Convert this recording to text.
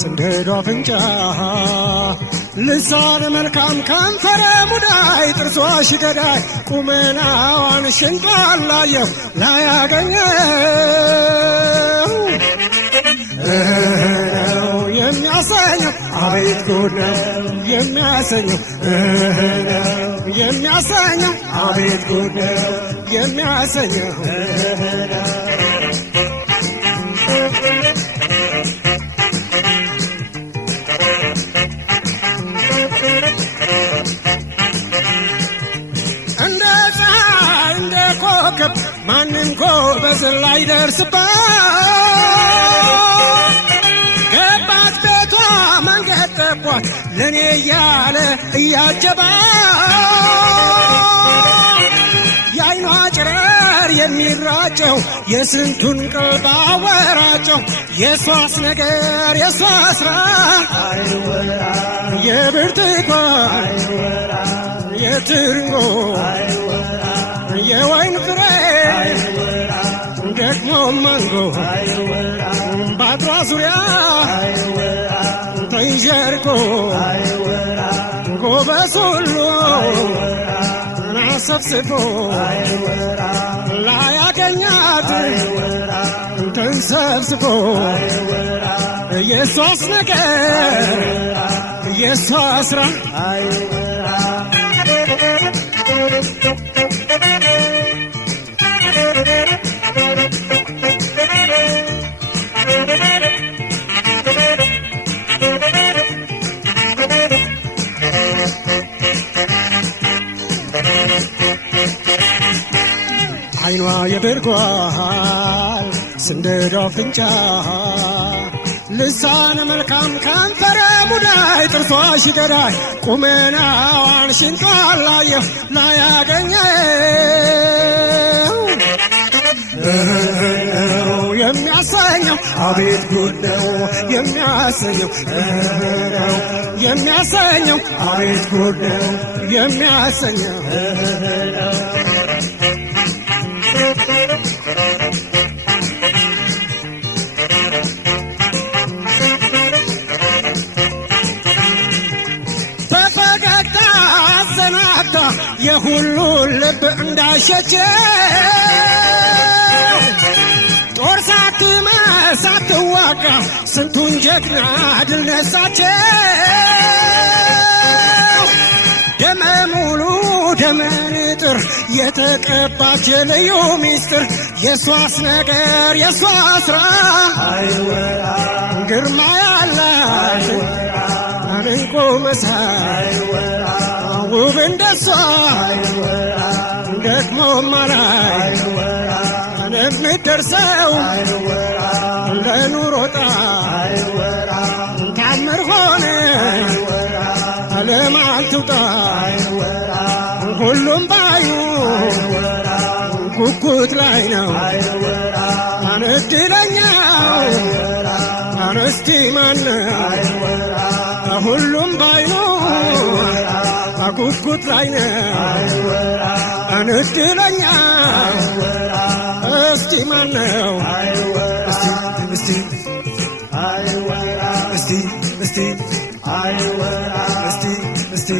ስንደዶ አፍንጫ ልሳነ መልካም ከንፈረ ሙዳይ ጥርሷ ሽገዳይ ቁመናዋን ሽንጧን ላየው ላያገኘው ነው የሚያሰኘው አቤት ጉድ ነው የሚያሰኘው ነው የሚያሰኘው አቤት ጉድ ነው የሚያሰኘው ማንም ጎበዝ ላይደርስባት ገባት ቤቷ መንገድ ጠቧት ለኔ እያለ እያጀባት የዓይኗ ጨረር የሚራጨው የስንቱን ቀልብ አወራጨው የሷስ ነገር የሷስ ስራ የብርቱካን የትርንጎ የወይን ፍሬ ደግሞ ማንጎ ባጥሯ ዙሪያ ተንዠርቆ ጎበዝ ሁሉ ናሰብስቦ ላያገኛት ተንሰብስቦ የሷስ ነገር የሷ ስራ ዓይኗ የብርጓል ስንደዶ አፍንጫ ልሳነ መልካም ከንፈረ ሙዳይ ጥርሷ ሽገዳይ ቁመናዋን ሽንጧን ላየው ላያገኘው የሚያሰኘው አቤት ጉድ ነው የሚያሰኘው ነው የሚያሰኘው አቤት ጉድ ነው የሚያሰኘው በፈገግታ አዘናግታ የሁሉን ልብ እንዳሸችው ጦር ሳትመር ሳትዋጋ ስንቱን ጀግና ድል ነሳቸው ደመ ሙሉ ደመ ንጥር የተቀባች ልዩ ሚስጥር የሷስ ነገር የሷ ስራ ግርማ ያላት እንቁ መሳይ ውብ እንደሷ ደግሞ ማላይ የምትደርሰው ለኑሮ ታምር ሆነ ዓለም አትውጣ ሁሉም ባዩ ጉጉት ላይ ነው እድለኛው እስቲ ማነው ሁሉም ባዩ ጉጉት ላይ ነው እድለኛው እስቲ ማነው እስቲ እስቲ እስቲ እስቲ